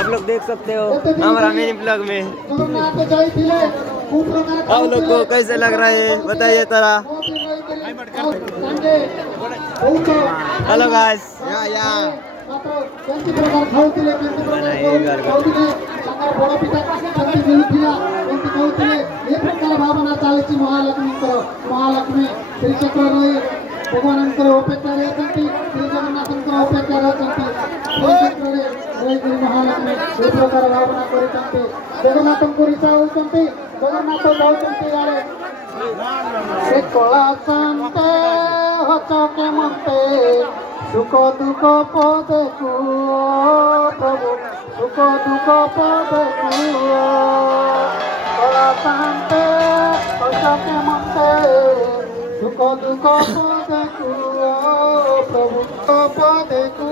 आप लोग देख सकते हो हमारा मिनी ब्लॉग में। आप लोग को कैसे लग रहा है बताइए जरा। हेलो गाइस या भावना चलती महालक्ष्मी श्रीचक्र भगवान अपेक्षा रही श्री जगन्नाथ अपेक्षा रही श्रीचक्र महालक्ष्मी ये प्रकार भावना कर जगन्नाथ को रिचा होती जगन्नाथ जाऊँगी कला शांते हचके मते सुख दुख पदकु प्रभु सुख दुख पदकु कला शांते हचके मते सुख दुख पदकु प्रभु पदकु